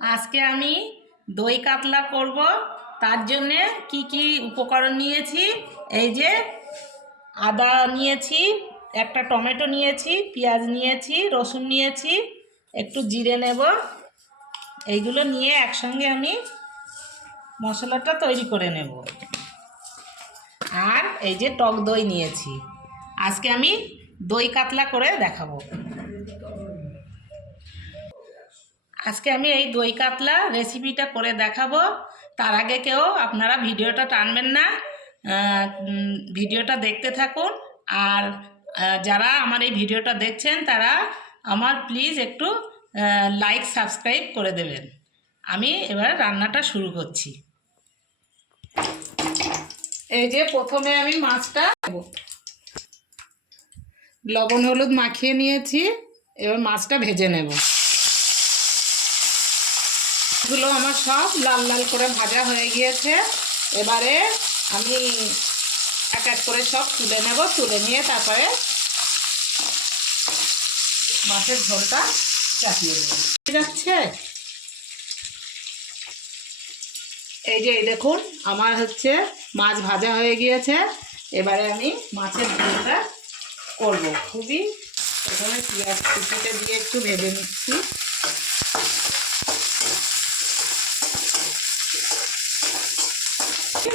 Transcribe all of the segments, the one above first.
আজকে আমি দই কাতলা করব। তার জন্যে কি কি উপকরণ নিয়েছি? এই যে আদা নিয়েছি, একটা টমেটো নিয়েছি, পেঁয়াজ নিয়েছি, রসুন নিয়েছি, একটু জিরে নেব। এইগুলো নিয়ে একসঙ্গে আমি মশলাটা তৈরি করে নেব। আর এই যে টক দই নিয়েছি। আজকে আমি দই কাতলা করে দেখাবো। আজকে আমি এই দই কাতলা রেসিপিটা করে দেখাবো। তার আগে কেউ আপনারা ভিডিওটা টানবেন না ভিডিওটা দেখতে থাকুন। আর যারা আমার এই ভিডিওটা দেখছেন, তারা আমার প্লিজ একটু লাইক সাবস্ক্রাইব করে দেবেন। আমি এবার রান্নাটা শুরু করছি। এই যে প্রথমে আমি মাছটা। লবণ, হলুদ মাখিয়ে নিয়েছি, এবার মাছটা ভেজে নেব। গুলো আমার সব লাল লাল করে ভাজা হয়ে গিয়েছে। এবারে আমি এক এক করে সব তুলে নেব, তুলে নিয়ে তারপরে মাছের ঝোলটা চাপিয়ে দেবো। যাচ্ছে এই যে, এই দেখুন, আমার হচ্ছে মাছ ভাজা হয়ে গিয়েছে। এবারে আমি মাছের ঝোলটা করব। খুবই প্রথমে পেঁয়াজ কুচিটা দিয়ে একটু ভেবে নিচ্ছি।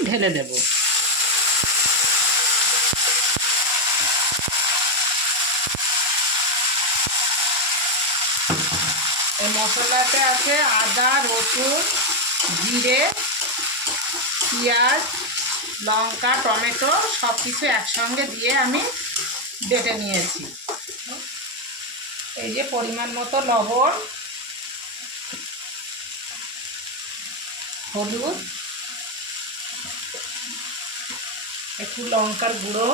ঢেলে দেব। এই মশলাতে আছে আদা, রসুন, জিরে, পেঁয়াজ, লঙ্কা, টমেটো সব কিছু একসঙ্গে দিয়ে আমি বেটে নিয়েছি। এই যে পরিমাণ মতো লবণ, হলুদ একটু লঙ্কার গুঁড়ো।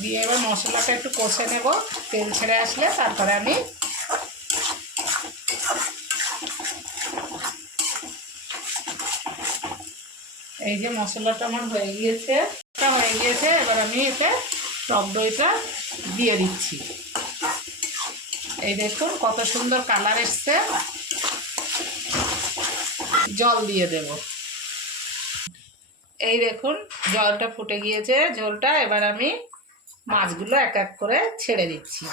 দিয়ে এবার মশলাটা একটু কষে নেব। তেল ছেড়ে আসলে তারপরে আমি এই যে মশলাটা আমার হয়ে গিয়েছে হয়ে গিয়েছে, এবার আমি এতে টক দইটা দিয়ে দিচ্ছি। এই দেখুন, কত সুন্দর কালার এসছে। জল দিয়ে দেব। এই দেখুন, জলটা ফুটে গিয়েছে। ঝোলটা এবার আমি মাছগুলো এক এক করে ছেড়ে দিচ্ছি।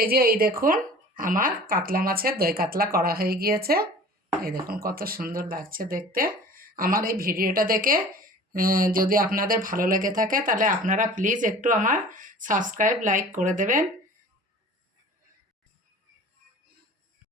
এই যে, এই দেখুন, আমার কাতলা মাছের দই কাতলা করা হয়ে গিয়েছে। এই দেখুন, কত সুন্দর লাগছে দেখতে। আমার এই ভিডিওটা দেখে যদি আপনাদের ভালো লেগে থাকে, তাহলে আপনারা প্লিজ একটু আমার সাবস্ক্রাইব লাইক করে দেবেন।